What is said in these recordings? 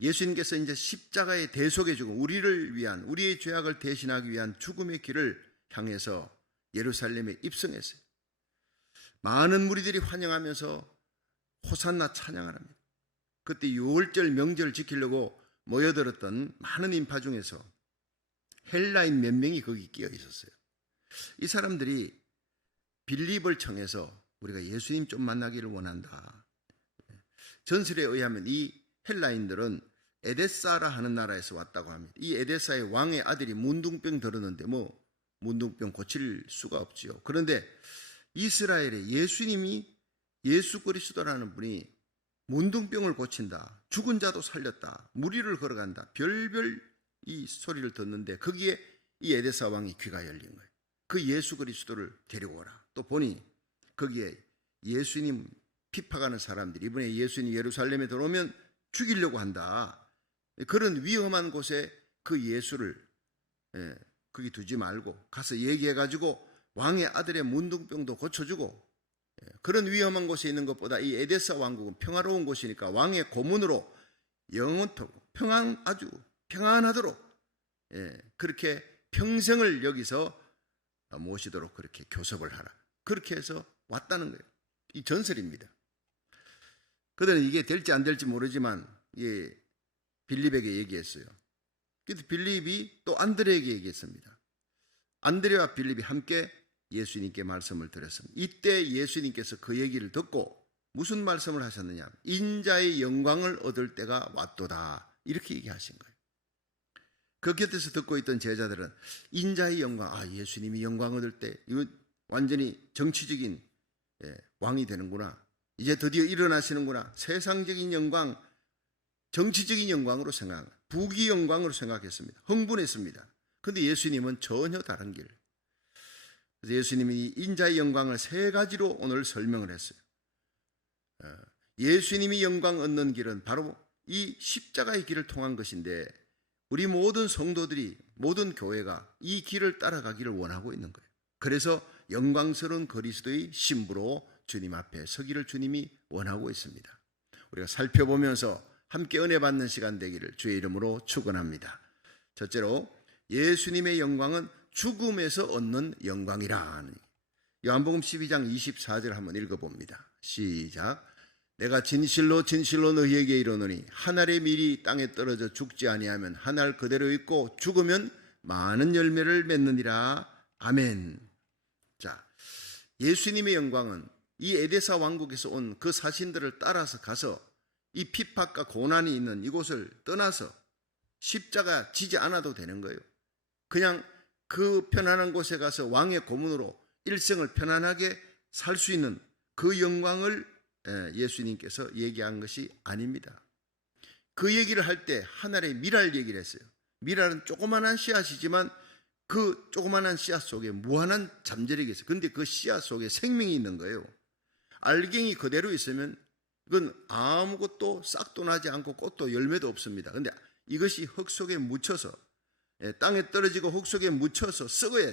예수님께서 이제 십자가의 대속의 죽음, 우리를 위한, 우리의 죄악을 대신하기 위한 죽음의 길을 향해서 예루살렘에 입성했어요. 많은 무리들이 환영하면서 호산나 찬양을 합니다. 그때 유월절 명절을 지키려고 모여들었던 많은 인파 중에서 헬라인 몇 명이 거기 끼어 있었어요. 이 사람들이 빌립을 청해서 우리가 예수님 좀 만나기를 원한다. 전설에 의하면 이 헬라인들은 에데사라 하는 나라에서 왔다고 합니다. 이 에데사의 왕의 아들이 문둥병 들었는데 문둥병 고칠 수가 없지요. 그런데 이스라엘에 예수님이 예수 그리스도라는 분이 문둥병을 고친다, 죽은 자도 살렸다, 무리를 걸어간다, 별별 이 소리를 듣는데 거기에 이 에데사 왕이 귀가 열린 거예요. 그 예수 그리스도를 데리고 오라. 또 보니 거기에 예수님 핍박하는 사람들이 이번에 예수님 예루살렘에 들어오면 죽이려고 한다. 그런 위험한 곳에 그 예수를 거기 두지 말고 가서 얘기해가지고 왕의 아들의 문둥병도 고쳐주고, 그런 위험한 곳에 있는 것보다 이 에데사 왕국은 평화로운 곳이니까 왕의 고문으로 영원토록 아주 평안하도록 그렇게 평생을 여기서 모시도록 그렇게 교섭을 하라. 그렇게 해서 왔다는 거예요. 이 전설입니다. 그들은 이게 될지 안 될지 모르지만 빌립에게 얘기했어요. 그래서 빌립이 또 안드레에게 얘기했습니다. 안드레와 빌립이 함께 예수님께 말씀을 드렸습니다. 이때 예수님께서 그 얘기를 듣고 무슨 말씀을 하셨느냐? 인자의 영광을 얻을 때가 왔도다. 이렇게 얘기하신 거예요. 그 곁에서 듣고 있던 제자들은 인자의 영광, 예수님이 영광 얻을 때 이거 완전히 정치적인 왕이 되는구나. 이제 드디어 일어나시는구나. 세상적인 영광, 정치적인 영광으로 부귀 영광으로 생각했습니다. 흥분했습니다. 그런데 예수님은 전혀 다른 길. 그래서 예수님이 인자의 영광을 세 가지로 오늘 설명을 했어요. 예수님이 영광 얻는 길은 바로 이 십자가의 길을 통한 것인데 우리 모든 성도들이, 모든 교회가 이 길을 따라가기를 원하고 있는 거예요. 그래서 영광스러운 그리스도의 신부로 주님 앞에 서기를 주님이 원하고 있습니다. 우리가 살펴보면서 함께 은혜 받는 시간 되기를 주의 이름으로 축원합니다. 첫째로 예수님의 영광은 죽음에서 얻는 영광이라. 요한복음 12장 24절 한번 읽어봅니다. 시작. 내가 진실로 진실로 너희에게 이르노니 한 알의 밀이 땅에 떨어져 죽지 아니하면 한 알 그대로 있고 죽으면 많은 열매를 맺느니라. 아멘. 자, 예수님의 영광은 이 에데사 왕국에서 온 그 사신들을 따라서 가서 이 핍박과 고난이 있는 이곳을 떠나서 십자가 지지 않아도 되는 거예요. 그냥 그 편안한 곳에 가서 왕의 고문으로 일생을 편안하게 살 수 있는 그 영광을 예수님께서 얘기한 것이 아닙니다. 그 얘기를 할 때 하늘의 미랄 얘기를 했어요. 미랄은 조그만한 씨앗이지만 그 조그만한 씨앗 속에 무한한 잠재력이 있어요. 그런데 그 씨앗 속에 생명이 있는 거예요. 알갱이 그대로 있으면 이건 아무것도 싹도 나지 않고 꽃도 열매도 없습니다. 그런데 이것이 흙 속에 묻혀서 땅에 떨어지고 흙 속에 묻혀서 썩어야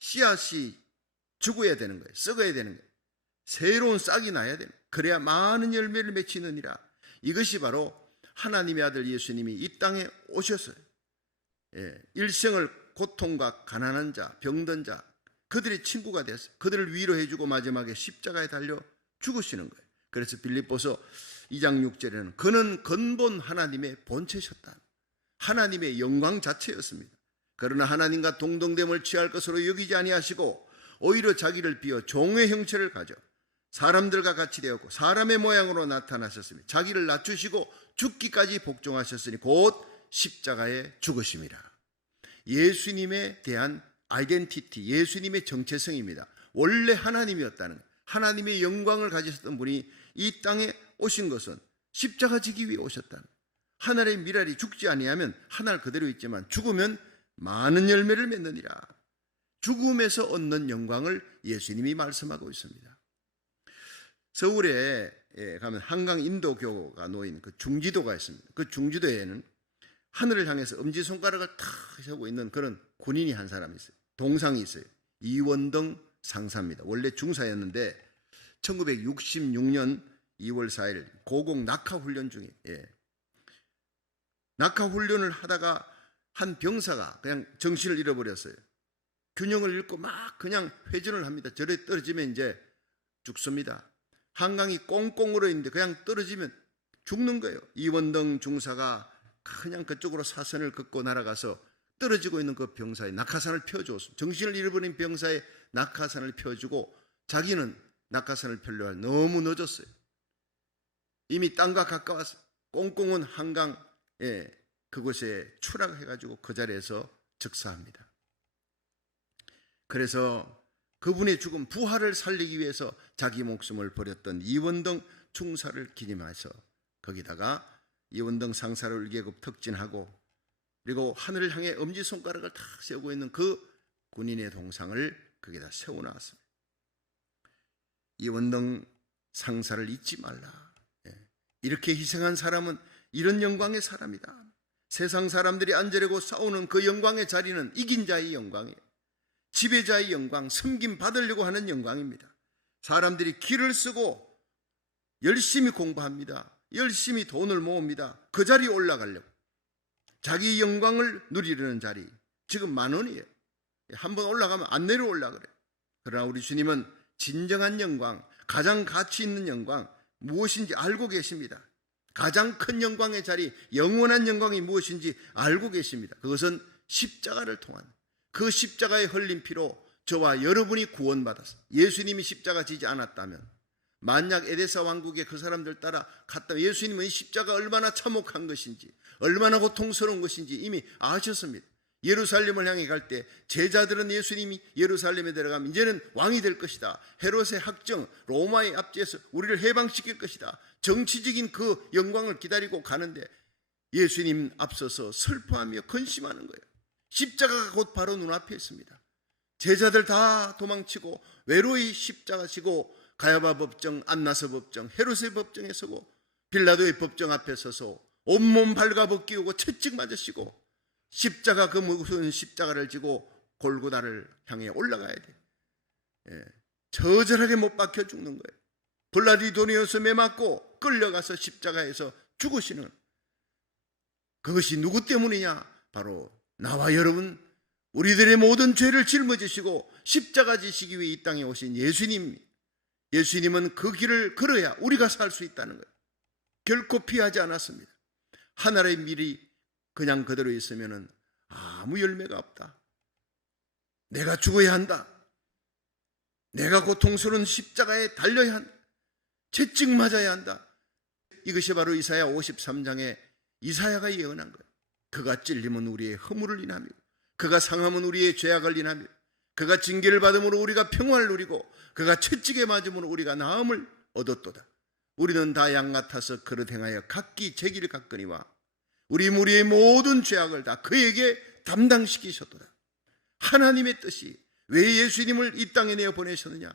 씨앗이 죽어야 되는 거예요. 썩어야 되는 거예요. 새로운 싹이 나야 되는 거예요. 그래야 많은 열매를 맺히느니라. 이것이 바로 하나님의 아들 예수님이 이 땅에 오셨어요. 일생을 고통과 가난한 자, 병든 자, 그들의 친구가 됐어요. 그들을 위로해주고 마지막에 십자가에 달려 죽으시는 거예요. 그래서 빌립보서 2장 6절에는 그는 근본 하나님의 본체셨다. 하나님의 영광 자체였습니다. 그러나 하나님과 동등됨을 취할 것으로 여기지 아니하시고 오히려 자기를 비워 종의 형체를 가져 사람들과 같이 되었고 사람의 모양으로 나타나셨으며 자기를 낮추시고 죽기까지 복종하셨으니 곧 십자가에 죽으심이라. 예수님에 대한 아이덴티티, 예수님의 정체성입니다. 원래 하나님이었다는 거예요. 하나님의 영광을 가지셨던 분이 이 땅에 오신 것은 십자가 지기 위해 오셨다는 거예요. 하늘의 미랄이 죽지 아니하면 하늘 그대로 있지만 죽으면 많은 열매를 맺느니라. 죽음에서 얻는 영광을 예수님이 말씀하고 있습니다. 서울에 가면 한강 인도교가 놓인 그 중지도가 있습니다. 그 중지도에는 하늘을 향해서 엄지손가락을 탁 세우고 있는 그런 군인이 한 사람이 있어요. 동상이 있어요. 이원동 상사입니다. 원래 중사였는데 1966년 2월 4일 고공 낙하 훈련 중에 낙하 훈련을 하다가 한 병사가 그냥 정신을 잃어버렸어요. 균형을 잃고 막 그냥 회전을 합니다. 절에 떨어지면 이제 죽습니다. 한강이 꽁꽁 얼어 있는데 그냥 떨어지면 죽는 거예요. 이원동 중사가 그냥 그쪽으로 사선을 긋고 날아가서 떨어지고 있는 그 병사의 낙하산을 펴주었습니다. 정신을 잃어버린 병사의 낙하산을 펴주고 자기는 낙하산을 펴려 할 너무 늦었어요. 이미 땅과 가까워서 꽁꽁은 한강 그곳에 추락해가지고 그 자리에서 즉사합니다. 그래서 그분의 죽음, 부활을 살리기 위해서 자기 목숨을 버렸던 이원동 중사를 기념해서 거기다가 이원동 상사를 1계급 특진하고 그리고 하늘을 향해 엄지손가락을 탁 세우고 있는 그 군인의 동상을 거기다 세워놨습니다. 이원동 상사를 잊지 말라. 이렇게 희생한 사람은 이런 영광의 사람이다. 세상 사람들이 앉으려고 싸우는 그 영광의 자리는 이긴 자의 영광이에요. 지배자의 영광, 섬김 받으려고 하는 영광입니다. 사람들이 기를 쓰고 열심히 공부합니다. 열심히 돈을 모읍니다. 그 자리에 올라가려고. 자기 영광을 누리려는 자리. 지금 10,000원이에요. 한번 올라가면 안 내려올라 그래요. 그러나 우리 주님은 진정한 영광, 가장 가치 있는 영광 무엇인지 알고 계십니다. 가장 큰 영광의 자리, 영원한 영광이 무엇인지 알고 계십니다. 그것은 십자가를 통한 그 십자가의 흘린 피로 저와 여러분이 구원받았어요. 예수님이 십자가 지지 않았다면, 만약 에데사 왕국에 그 사람들 따라 갔다면 예수님은 이 십자가 얼마나 참혹한 것인지, 얼마나 고통스러운 것인지 이미 아셨습니다. 예루살렘을 향해 갈 때 제자들은 예수님이 예루살렘에 들어가면 이제는 왕이 될 것이다. 헤롯의 학정, 로마의 압제에서 우리를 해방시킬 것이다. 정치적인 그 영광을 기다리고 가는데 예수님 앞서서 슬퍼하며 근심하는 거예요. 십자가가 곧 바로 눈앞에 있습니다. 제자들 다 도망치고 외로이 십자가 지고 가야바 법정, 안나서 법정, 헤롯의 법정에 서고 빌라도의 법정 앞에 서서 온몸 발가벗기우고 채찍 맞으시고 십자가 그 무슨 십자가를 지고 골고다를 향해 올라가야 돼. 저절하게 못 박혀 죽는 거예요. 블라디도니오스 매 맞고 끌려가서 십자가에서 죽으시는 그것이 누구 때문이냐? 바로 나와 여러분, 우리들의 모든 죄를 짊어지시고 십자가 지시기 위해 이 땅에 오신 예수님. 예수님은 그 길을 걸어야 우리가 살 수 있다는 거예요. 결코 피하지 않았습니다. 하나의 밀이 그냥 그대로 있으면 아무 열매가 없다. 내가 죽어야 한다. 내가 고통스러운 십자가에 달려야 한다. 채찍 맞아야 한다. 이것이 바로 이사야 53장에 이사야가 예언한 거예요. 그가 찔림은 우리의 허물을 인하며 그가 상함은 우리의 죄악을 인하며 그가 징계를 받음으로 우리가 평화를 누리고 그가 채찍에 맞음으로 우리가 나음을 얻었도다. 우리는 다 양 같아서 그릇 행하여 각기 제 길을 갔거니와 우리 무리의 모든 죄악을 다 그에게 담당시키셨도다. 하나님의 뜻이 왜 예수님을 이 땅에 내어 보내셨느냐?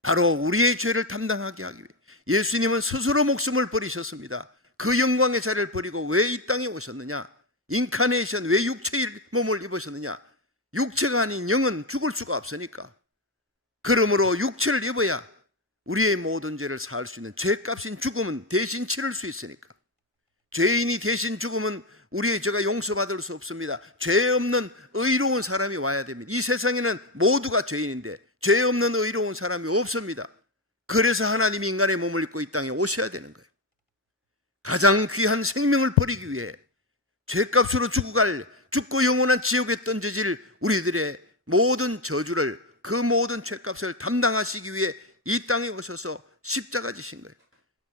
바로 우리의 죄를 담당하게 하기 위해. 예수님은 스스로 목숨을 버리셨습니다. 그 영광의 자리를 버리고 왜 이 땅에 오셨느냐? 인카네이션, 왜 육체의 몸을 입으셨느냐? 육체가 아닌 영은 죽을 수가 없으니까. 그러므로 육체를 입어야 우리의 모든 죄를 사할 수 있는 죄값인 죽음은 대신 치를 수 있으니까. 죄인이 대신 죽으면 우리의 죄가 용서받을 수 없습니다. 죄 없는 의로운 사람이 와야 됩니다. 이 세상에는 모두가 죄인인데 죄 없는 의로운 사람이 없습니다. 그래서 하나님이 인간의 몸을 입고 이 땅에 오셔야 되는 거예요. 가장 귀한 생명을 버리기 위해 죄값으로 죽고 영원한 지옥에 던져질 우리들의 모든 저주를, 그 모든 죄값을 담당하시기 위해 이 땅에 오셔서 십자가 지신 거예요.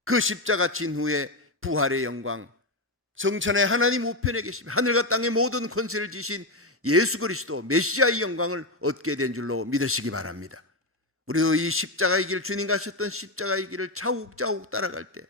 그 십자가 진 후에 부활의 영광, 성천의 하나님 우편에 계시며 하늘과 땅의 모든 권세를 지신 예수 그리스도 메시아의 영광을 얻게 된 줄로 믿으시기 바랍니다. 우리도 이 십자가의 길, 주님 가셨던 십자가의 길을 자욱자욱 따라갈 때,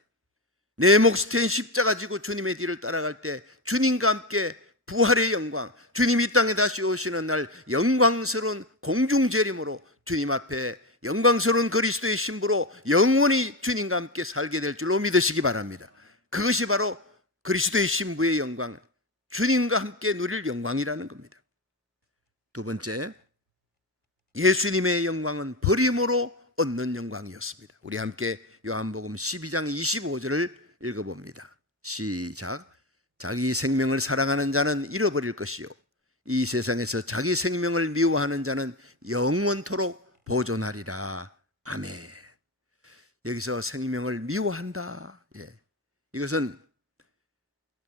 내 몫이 된 십자가 지고 주님의 뒤를 따라갈 때 주님과 함께 부활의 영광, 주님이 이 땅에 다시 오시는 날 영광스러운 공중재림으로 주님 앞에 영광스러운 그리스도의 신부로 영원히 주님과 함께 살게 될 줄로 믿으시기 바랍니다. 그것이 바로 그리스도의 신부의 영광, 주님과 함께 누릴 영광이라는 겁니다. 두 번째, 예수님의 영광은 버림으로 얻는 영광이었습니다. 우리 함께 요한복음 12장 25절을 읽어봅니다. 시작. 자기 생명을 사랑하는 자는 잃어버릴 것이요 이 세상에서 자기 생명을 미워하는 자는 영원토록 보존하리라. 아멘. 여기서 생명을 미워한다. 이것은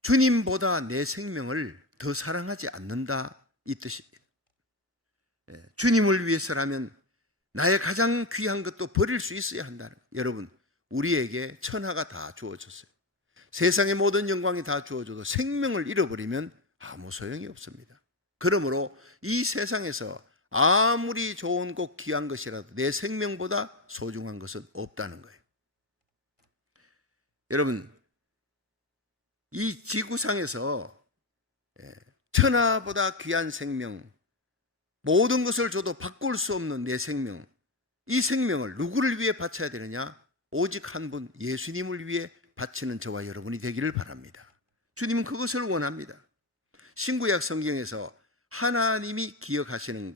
주님보다 내 생명을 더 사랑하지 않는다 이 뜻입니다. 주님을 위해서라면 나의 가장 귀한 것도 버릴 수 있어야 한다는 거예요. 여러분, 우리에게 천하가 다 주어졌어요. 세상의 모든 영광이 다 주어져도 생명을 잃어버리면 아무 소용이 없습니다. 그러므로 이 세상에서 아무리 좋은 것 귀한 것이라도 내 생명보다 소중한 것은 없다는 거예요. 여러분, 이 지구상에서 천하보다 귀한 생명, 모든 것을 줘도 바꿀 수 없는 내 생명, 이 생명을 누구를 위해 바쳐야 되느냐? 오직 한 분, 예수님을 위해 바치는 저와 여러분이 되기를 바랍니다. 주님은 그것을 원합니다. 신구약 성경에서 하나님이 기억하시는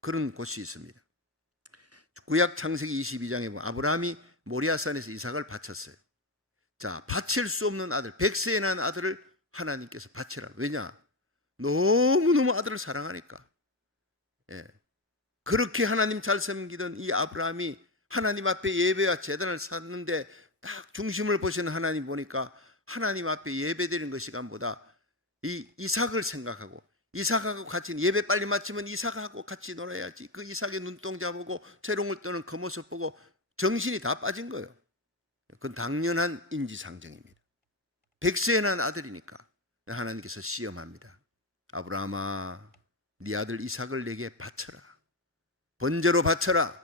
그런 곳이 있습니다. 구약 창세기 22장에 보면 아브라함이 모리아산에서 이삭을 바쳤어요. 자, 바칠 수 없는 아들, 백세에 난 아들을 하나님께서 바치라. 왜냐? 너무너무 아들을 사랑하니까. 그렇게 하나님 잘 섬기던 이 아브라함이 하나님 앞에 예배와 제단을 샀는데 딱 중심을 보시는 하나님 보니까 하나님 앞에 예배드리는 것 시간보다 이 이삭을 생각하고 이삭하고 같이 예배 빨리 마치면 이삭하고 같이 놀아야지. 그 이삭의 눈동자 보고 재롱을 떠는 그 모습 보고 정신이 다 빠진 거예요. 그건 당연한 인지상정입니다. 백세에 난 아들이니까 하나님께서 시험합니다. 아브라함아, 네 아들 이삭을 내게 바쳐라. 번제로 바쳐라.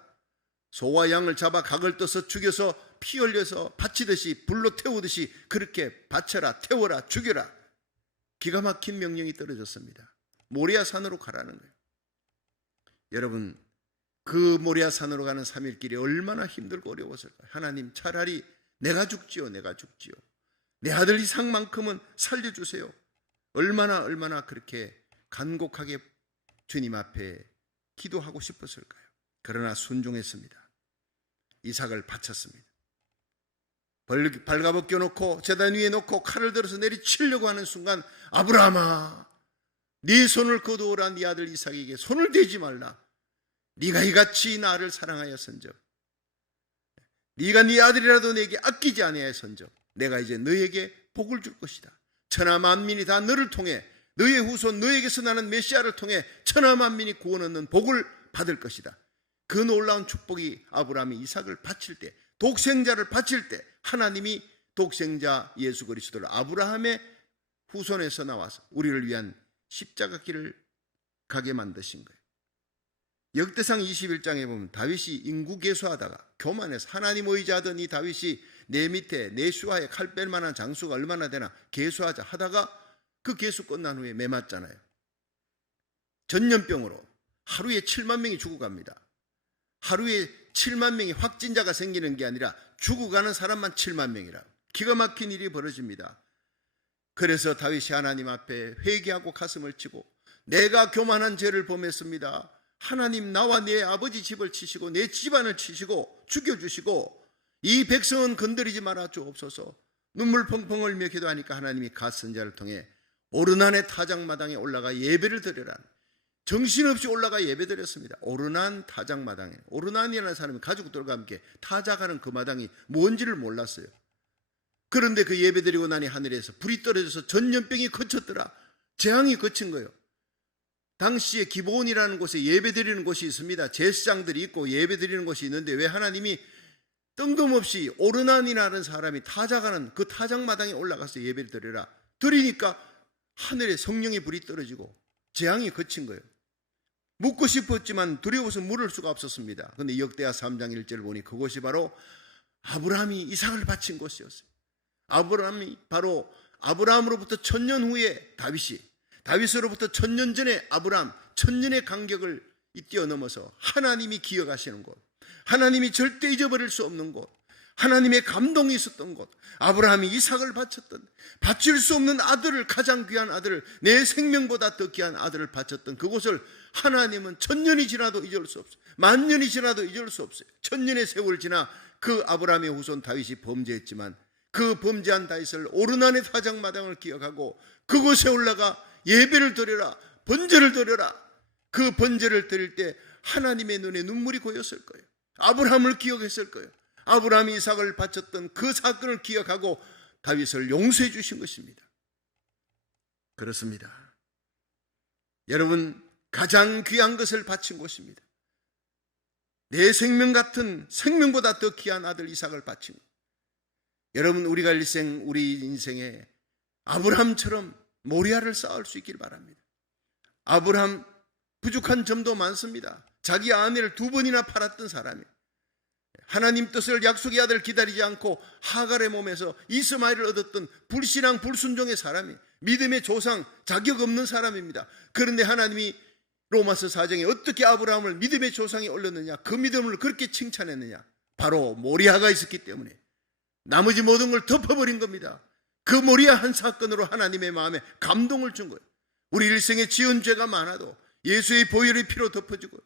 소와 양을 잡아 각을 떠서 죽여서 피 흘려서 바치듯이 불로 태우듯이 그렇게 바쳐라, 태워라, 죽여라. 기가 막힌 명령이 떨어졌습니다. 모리아 산으로 가라는 거예요. 여러분, 그 모리아 산으로 가는 3일 길이 얼마나 힘들고 어려웠을까요? 하나님, 차라리 내가 죽지요. 내 아들 이삭만큼은 살려주세요. 얼마나 그렇게 간곡하게 주님 앞에 기도하고 싶었을까요? 그러나 순종했습니다. 이삭을 바쳤습니다. 발가벗겨 놓고 제단 위에 놓고 칼을 들어서 내리치려고 하는 순간 아브라함아, 네 손을 거두어라. 네 아들 이삭에게 손을 대지 말라. 네가 이같이 나를 사랑하였은즉, 네가 네 아들이라도 내게 아끼지 아니하였은즉 내가 이제 너에게 복을 줄 것이다. 천하 만민이 다 너를 통해, 너의 후손 너에게서 나는 메시아를 통해 천하 만민이 구원 얻는 복을 받을 것이다. 그 놀라운 축복이 아브라함이 이삭을 바칠 때, 독생자를 바칠 때 하나님이 독생자 예수 그리스도를 아브라함의 후손에서 나와서 우리를 위한 십자가 길을 가게 만드신 거예요. 역대상 21장에 보면 다윗이 인구개수하다가 교만해서 하나님 의지하던 이 다윗이 내 밑에 내 수하에 칼 뺄 만한 장수가 얼마나 되나 개수하자 하다가 그 개수 끝난 후에 매맞잖아요. 전염병으로 하루에 7만 명이 죽어갑니다. 하루에 7만 명이 확진자가 생기는 게 아니라 죽어가는 사람만 7만 명이라 기가 막힌 일이 벌어집니다. 그래서 다윗이 하나님 앞에 회개하고 가슴을 치고 내가 교만한 죄를 범했습니다. 하나님, 나와 내 아버지 집을 치시고 내 집안을 치시고 죽여주시고 이 백성은 건드리지 말아 주옵소서. 눈물 펑펑 흘며 기도하니까 하나님이 갓선자를 통해 오르난의 타작마당에 올라가 예배를 드려라. 정신없이 올라가 예배드렸습니다. 오르난 타작마당에, 오르난이라는 사람이 가족들과 함께 타작하는 그 마당이 뭔지를 몰랐어요. 그런데 그 예배드리고 나니 하늘에서 불이 떨어져서 전염병이 그쳤더라. 재앙이 그친 거예요. 당시에 기브온이라는 곳에 예배드리는 곳이 있습니다. 제사장들이 있고 예배드리는 곳이 있는데 왜 하나님이 뜬금없이 오르난이라는 사람이 타작하는 그 타작마당에 올라가서 예배를 드려라. 드리니까 하늘에 성령의 불이 떨어지고 재앙이 그친 거예요. 묻고 싶었지만 두려워서 물을 수가 없었습니다. 그런데 역대하 3장 1절을 보니 그곳이 바로 아브라함이 이삭을 바친 곳이었어요. 아브라함이 바로 아브라함으로부터 1000년 후에 다윗으로부터 1000년 전에 아브라함, 1000년의 간격을 뛰어넘어서 하나님이 기억하시는 곳, 하나님이 절대 잊어버릴 수 없는 곳, 하나님의 감동이 있었던 곳, 아브라함이 이삭을 바쳤던, 바칠 수 없는 아들을, 가장 귀한 아들을, 내 생명보다 더 귀한 아들을 바쳤던 그곳을 하나님은 1000년이 지나도 잊을 수 없어요. 10,000년이 지나도 잊을 수 없어요. 1000년의 세월 지나 그 아브라함의 후손 다윗이 범죄했지만 그 범죄한 다윗을 오르난의 사장마당을 기억하고 그곳에 올라가 예배를 드려라, 번제를 드려라. 그 번제를 드릴 때 하나님의 눈에 눈물이 고였을 거예요. 아브라함을 기억했을 거예요. 아브라함이 이삭을 바쳤던 그 사건을 기억하고 다윗을 용서해 주신 것입니다. 그렇습니다. 여러분, 가장 귀한 것을 바친 곳입니다. 내 생명 같은, 생명보다 더 귀한 아들 이삭을 바친 것. 여러분, 우리가 일생 우리 인생에 아브라함처럼 모리아를 쌓을 수 있길 바랍니다. 아브라함 부족한 점도 많습니다. 자기 아내를 2번이나 팔았던 사람이, 하나님 뜻을 약속의 아들 기다리지 않고 하갈의 몸에서 이스마엘을 얻었던 불신앙 불순종의 사람이, 믿음의 조상 자격 없는 사람입니다. 그런데 하나님이 로마서 4장에 어떻게 아브라함을 믿음의 조상에 올렸느냐, 그 믿음을 그렇게 칭찬했느냐, 바로 모리아가 있었기 때문에 나머지 모든 걸 덮어버린 겁니다. 그 모리아 한 사건으로 하나님의 마음에 감동을 준 거예요. 우리 일생에 지은 죄가 많아도 예수의 보혈의 피로 덮어주고,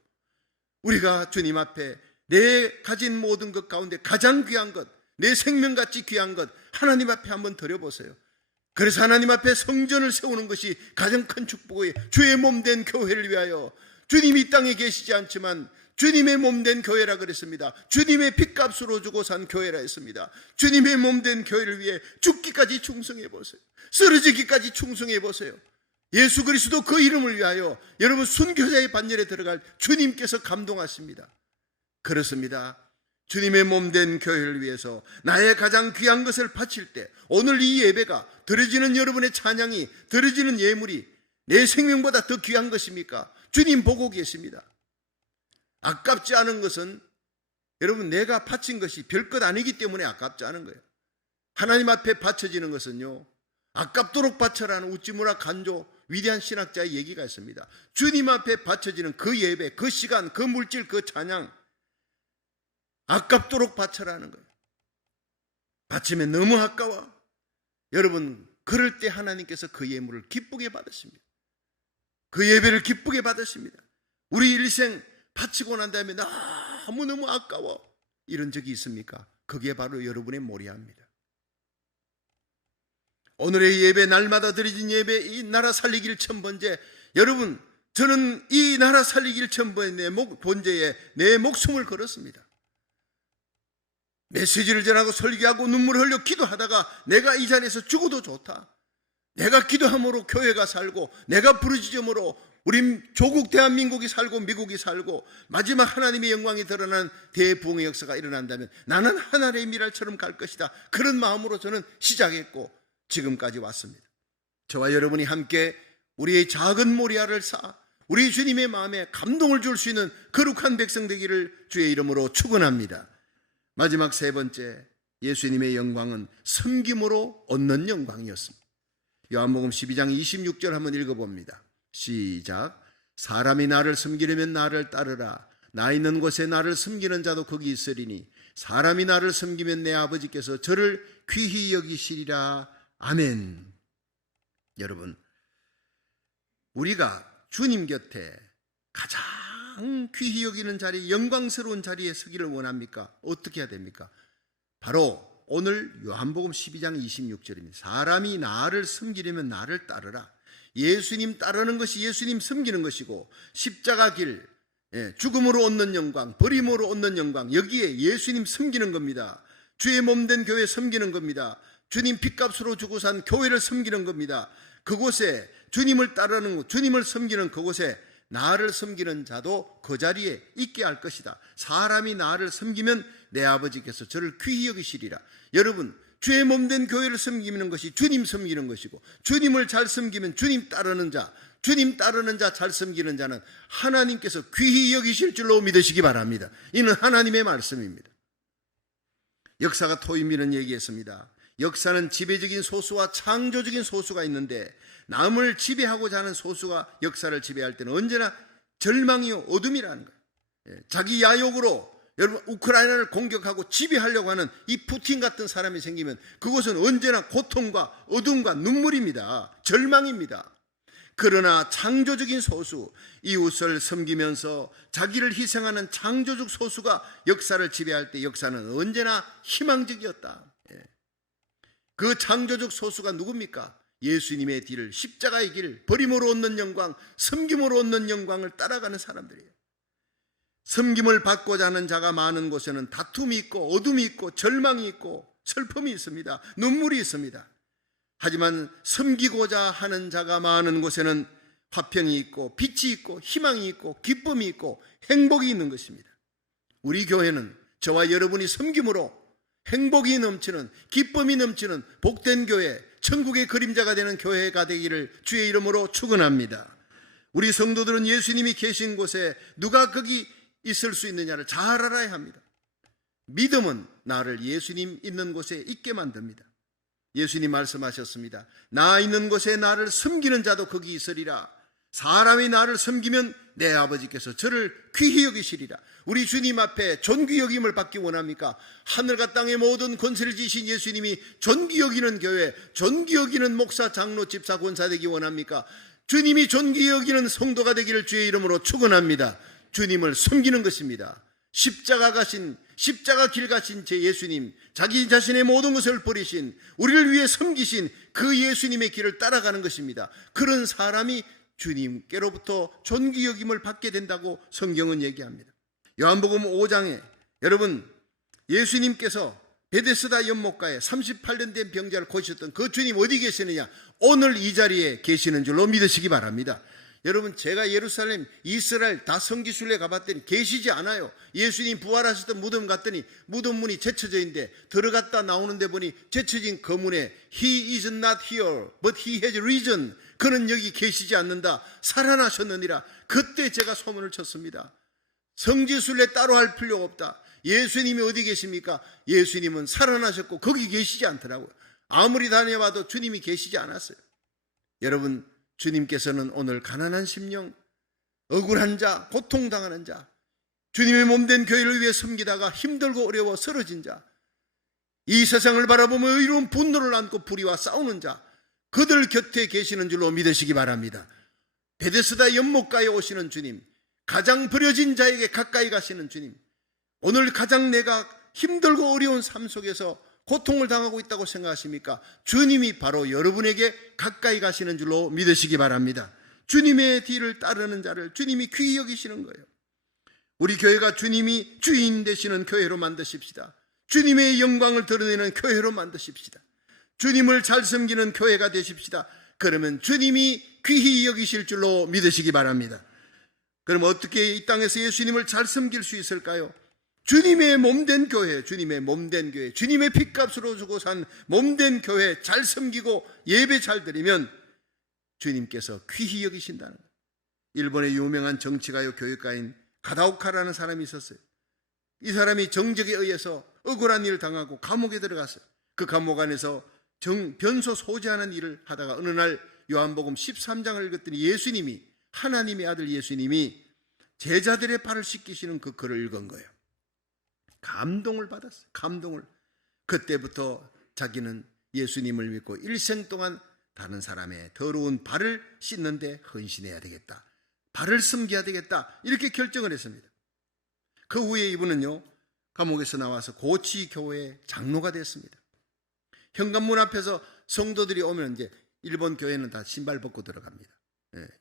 우리가 주님 앞에 내 가진 모든 것 가운데 가장 귀한 것, 내 생명같이 귀한 것 하나님 앞에 한번 드려보세요. 그래서 하나님 앞에 성전을 세우는 것이 가장 큰 축복이에요. 주의 몸된 교회를 위하여. 주님이 이 땅에 계시지 않지만 주님의 몸된 교회라 그랬습니다. 주님의 핏값으로 주고 산 교회라 했습니다. 주님의 몸된 교회를 위해 죽기까지 충성해 보세요. 쓰러지기까지 충성해 보세요. 예수 그리스도 그 이름을 위하여 여러분 순교자의 반열에 들어갈 주님께서 감동하십니다. 그렇습니다. 주님의 몸된 교회를 위해서 나의 가장 귀한 것을 바칠 때, 오늘 이 예배가 드려지는 여러분의 찬양이, 드려지는 예물이 내 생명보다 더 귀한 것입니까? 주님 보고 계십니다. 아깝지 않은 것은 여러분 내가 바친 것이 별것 아니기 때문에 아깝지 않은 거예요. 하나님 앞에 바쳐지는 것은요, 아깝도록 바쳐라는 우찌무라 간조 위대한 신학자의 얘기가 있습니다. 주님 앞에 바쳐지는 그 예배, 그 시간, 그 물질, 그 찬양, 아깝도록 바쳐라는 거예요. 바치면 너무 아까워. 여러분, 그럴 때 하나님께서 그 예물을 기쁘게 받으십니다. 그 예배를 기쁘게 받으십니다. 우리 일생 바치고 난 다음에 너무너무 아까워, 이런 적이 있습니까? 그게 바로 여러분의 모리아입니다. 오늘의 예배, 날마다 드려진 예배, 이 나라 살리기를 천번제, 여러분, 저는 이 나라 살리기를 천번제에 내 목숨을 걸었습니다. 메시지를 전하고 설교하고 눈물을 흘려 기도하다가 내가 이 자리에서 죽어도 좋다, 내가 기도함으로 교회가 살고, 내가 부르짖음으로 우리 조국 대한민국이 살고 미국이 살고 마지막 하나님의 영광이 드러난 대부흥의 역사가 일어난다면 나는 하늘의 미랄처럼 갈 것이다, 그런 마음으로 저는 시작했고 지금까지 왔습니다. 저와 여러분이 함께 우리의 작은 모리아를 쌓아 우리 주님의 마음에 감동을 줄 수 있는 거룩한 백성 되기를 주의 이름으로 축원합니다. 마지막 세 번째, 예수님의 영광은 섬김으로 얻는 영광이었습니다. 요한복음 12장 26절 한번 읽어봅니다. 시작. 사람이 나를 섬기려면 나를 따르라. 나 있는 곳에 나를 섬기는 자도 거기 있으리니 사람이 나를 섬기면 내 아버지께서 저를 귀히 여기시리라. 아멘. 여러분, 우리가 주님 곁에 가장 귀히 여기는 자리, 영광스러운 자리에 서기를 원합니까? 어떻게 해야 됩니까? 바로 오늘 요한복음 12장 26절입니다. 사람이 나를 섬기려면 나를 따르라. 예수님 따르는 것이 예수님 섬기는 것이고, 십자가 길, 죽음으로 얻는 영광, 버림으로 얻는 영광, 여기에 예수님 섬기는 겁니다. 주의 몸된 교회 섬기는 겁니다. 주님 핏값으로 주고 산 교회를 섬기는 겁니다. 그곳에 주님을 따르는 것, 주님을 섬기는 그곳에 나를 섬기는 자도 그 자리에 있게 할 것이다. 사람이 나를 섬기면 내 아버지께서 저를 귀히 여기시리라. 여러분, 주의 몸된 교회를 섬기는 것이 주님 섬기는 것이고, 주님을 잘 섬기면 주님 따르는 자, 주님 따르는 자, 잘 섬기는 자는 하나님께서 귀히 여기실 줄로 믿으시기 바랍니다. 이는 하나님의 말씀입니다. 역사가 토이미는 얘기했습니다. 역사는 지배적인 소수와 창조적인 소수가 있는데, 남을 지배하고자 하는 소수가 역사를 지배할 때는 언제나 절망이요 어둠이라는 거예요. 자기 야욕으로 여러분 우크라이나를 공격하고 지배하려고 하는 이 푸틴 같은 사람이 생기면 그것은 언제나 고통과 어둠과 눈물입니다. 절망입니다. 그러나 창조적인 소수, 이웃을 섬기면서 자기를 희생하는 창조적 소수가 역사를 지배할 때 역사는 언제나 희망적이었다. 그 창조적 소수가 누굽니까? 예수님의 뒤를, 십자가의 길, 버림으로 얻는 영광, 섬김으로 얻는 영광을 따라가는 사람들이에요. 섬김을 받고자 하는 자가 많은 곳에는 다툼이 있고 어둠이 있고 절망이 있고 슬픔이 있습니다. 눈물이 있습니다. 하지만 섬기고자 하는 자가 많은 곳에는 화평이 있고 빛이 있고 희망이 있고 기쁨이 있고 행복이 있는 것입니다. 우리 교회는 저와 여러분이 섬김으로 행복이 넘치는, 기쁨이 넘치는 복된 교회, 천국의 그림자가 되는 교회가 되기를 주의 이름으로 축원합니다. 우리 성도들은 예수님이 계신 곳에 누가 거기 있을 수 있느냐를 잘 알아야 합니다. 믿음은 나를 예수님 있는 곳에 있게 만듭니다. 예수님 말씀하셨습니다. 나 있는 곳에 나를 섬기는 자도 거기 있으리라. 사람이 나를 섬기면 내 아버지께서 저를 귀히 여기시리라. 우리 주님 앞에 존귀 여김을 받기 원합니까? 하늘과 땅의 모든 권세를 지신 예수님이 존귀 여기는 교회, 존귀 여기는 목사, 장로, 집사, 권사 되기 원합니까? 주님이 존귀 여기는 성도가 되기를 주의 이름으로 축원합니다. 주님을 섬기는 것입니다. 십자가 길 가신 제 예수님, 자기 자신의 모든 것을 버리신, 우리를 위해 섬기신 그 예수님의 길을 따라가는 것입니다. 그런 사람이 주님께로부터 존귀 여김을 받게 된다고 성경은 얘기합니다. 요한복음 5장에 여러분, 예수님께서 베데스다 연못가에 38년 된 병자를 고치셨던 그 주님 어디 계시느냐? 오늘 이 자리에 계시는 줄로 믿으시기 바랍니다. 여러분, 제가 예루살렘, 이스라엘 다 성지순례 가봤더니 계시지 않아요. 예수님 부활하셨던 무덤 갔더니 무덤 문이 제쳐져 있는데 들어갔다 나오는데 보니 제쳐진 그 문에 He is not here, but he has risen. 그는 여기 계시지 않는다. 살아나셨느니라. 그때 제가 소문을 쳤습니다. 성지순례 따로 할 필요가 없다. 예수님이 어디 계십니까? 예수님은 살아나셨고 거기 계시지 않더라고요. 아무리 다녀봐도 주님이 계시지 않았어요. 여러분, 주님께서는 오늘 가난한 심령, 억울한 자, 고통당하는 자, 주님의 몸된 교회를 위해 섬기다가 힘들고 어려워 쓰러진 자, 이 세상을 바라보며 의로운 분노를 안고 불의와 싸우는 자, 그들 곁에 계시는 줄로 믿으시기 바랍니다. 베데스다 연못가에 오시는 주님, 가장 버려진 자에게 가까이 가시는 주님, 오늘 가장 내가 힘들고 어려운 삶 속에서 고통을 당하고 있다고 생각하십니까? 주님이 바로 여러분에게 가까이 가시는 줄로 믿으시기 바랍니다. 주님의 뒤를 따르는 자를 주님이 귀히 여기시는 거예요. 우리 교회가 주님이 주인 되시는 교회로 만드십시다. 주님의 영광을 드러내는 교회로 만드십시다. 주님을 잘 섬기는 교회가 되십시다. 그러면 주님이 귀히 여기실 줄로 믿으시기 바랍니다. 그럼 어떻게 이 땅에서 예수님을 잘 섬길 수 있을까요? 주님의 몸된 교회, 주님의 몸된 교회, 주님의 핏값으로 주고 산 몸된 교회 잘 섬기고 예배 잘 드리면 주님께서 귀히 여기신다는 거예요. 일본의 유명한 정치가요 교육가인 가다오카라는 사람이 있었어요. 이 사람이 정적에 의해서 억울한 일을 당하고 감옥에 들어갔어요. 그 감옥 안에서 변소 소지하는 일을 하다가 어느 날 요한복음 13장을 읽었더니 예수님이, 하나님의 아들 예수님이 제자들의 발을 씻기시는 그 글을 읽은 거예요. 감동을 받았어요. 감동을. 그때부터 자기는 예수님을 믿고 일생 동안 다른 사람의 더러운 발을 씻는데 헌신해야 되겠다. 발을 섬겨야 되겠다. 이렇게 결정을 했습니다. 그 후에 이분은요, 감옥에서 나와서 고치교회 장로가 됐습니다. 현관문 앞에서 성도들이 오면 이제 일본 교회는 다 신발 벗고 들어갑니다.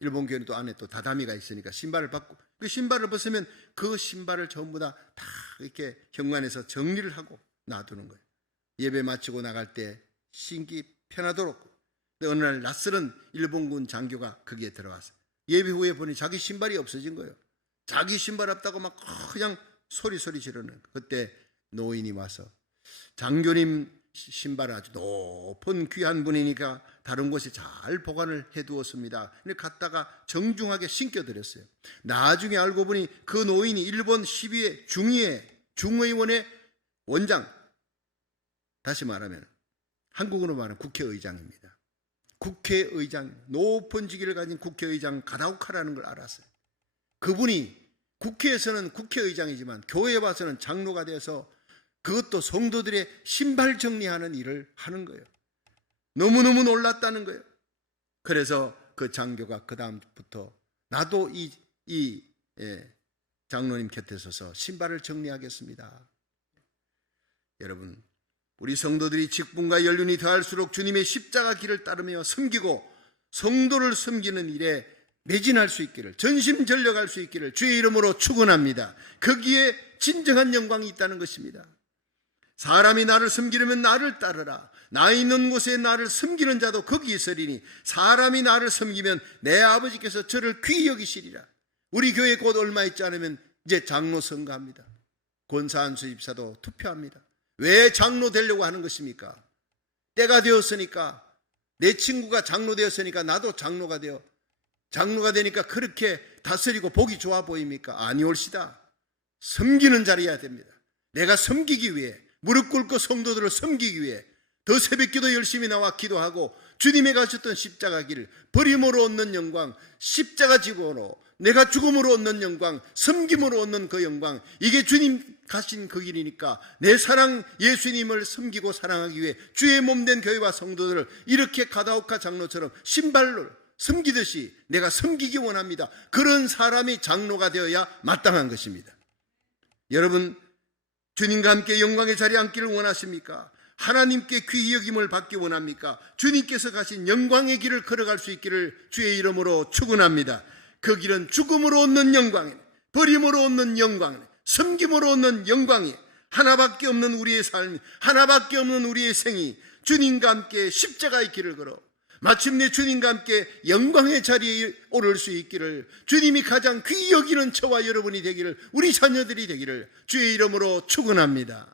일본 교회는 또 안에 또 다다미가 있으니까 신발을 벗고, 그 신발을 벗으면 그 신발을 전부 다 이렇게 현관에서 정리를 하고 놔두는 거예요. 예배 마치고 나갈 때 신기 편하도록. 근데 어느 날 낯설은 일본군 장교가 거기에 들어왔어요. 예배 후에 보니 자기 신발이 없어진 거예요. 자기 신발 없다고 막 그냥 소리 지르는 거예요. 그때 노인이 와서, 장교님 신발은 아주 높은 귀한 분이니까 다른 곳에 잘 보관을 해두었습니다. 갖다가 정중하게 신겨드렸어요. 나중에 알고 보니 그 노인이 일본 시비의 중의원의 원장, 다시 말하면 한국어로 말하면 국회의장입니다. 국회의장, 높은 직위를 가진 국회의장 가다오카라는 걸 알았어요. 그분이 국회에서는 국회의장이지만 교회에 와서는 장로가 돼서 그것도 성도들의 신발 정리하는 일을 하는 거예요. 너무너무 놀랐다는 거예요. 그래서 그 장교가 그 다음부터 나도 이 장로님 곁에 서서 신발을 정리하겠습니다. 여러분, 우리 성도들이 직분과 연륜이 더할수록 주님의 십자가 길을 따르며 섬기고 성도를 섬기는 일에 매진할 수 있기를, 전심전력할 수 있기를 주의 이름으로 축원합니다. 거기에 진정한 영광이 있다는 것입니다. 사람이 나를 섬기려면 나를 따르라. 나 있는 곳에 나를 섬기는 자도 거기 있으리니 사람이 나를 섬기면 내 아버지께서 저를 귀히 여기시리라. 우리 교회 곧 얼마 있지 않으면 이제 장로 선거합니다. 권사한수 집사도 투표합니다. 왜 장로 되려고 하는 것입니까? 때가 되었으니까, 내 친구가 장로 되었으니까 나도 장로가 되니까 그렇게 다스리고 보기 좋아 보입니까? 아니올시다. 섬기는 자리여야 됩니다. 내가 섬기기 위해, 무릎 꿇고 성도들을 섬기기 위해 더 새벽기도 열심히 나와 기도하고 주님이 가셨던 십자가 길, 버림으로 얻는 영광, 십자가 지고로 내가 죽음으로 얻는 영광, 섬김으로 얻는 그 영광, 이게 주님 가신 그 길이니까 내 사랑 예수님을 섬기고 사랑하기 위해 주의 몸된 교회와 성도들을 이렇게 가다오카 장로처럼 신발로 섬기듯이 내가 섬기기 원합니다. 그런 사람이 장로가 되어야 마땅한 것입니다. 여러분, 주님과 함께 영광의 자리에 앉기를 원하십니까? 하나님께 귀히 여김을 받기 원합니까? 주님께서 가신 영광의 길을 걸어갈 수 있기를 주의 이름으로 축원합니다. 그 길은 죽음으로 얻는 영광이네, 버림으로 얻는 영광이네, 섬김으로 얻는 영광이, 하나밖에 없는 우리의 삶, 하나밖에 없는 우리의 생이 주님과 함께 십자가의 길을 걸어 마침내 주님과 함께 영광의 자리에 오를 수 있기를, 주님이 가장 귀히 여기는 저와 여러분이 되기를, 우리 자녀들이 되기를 주의 이름으로 축원합니다.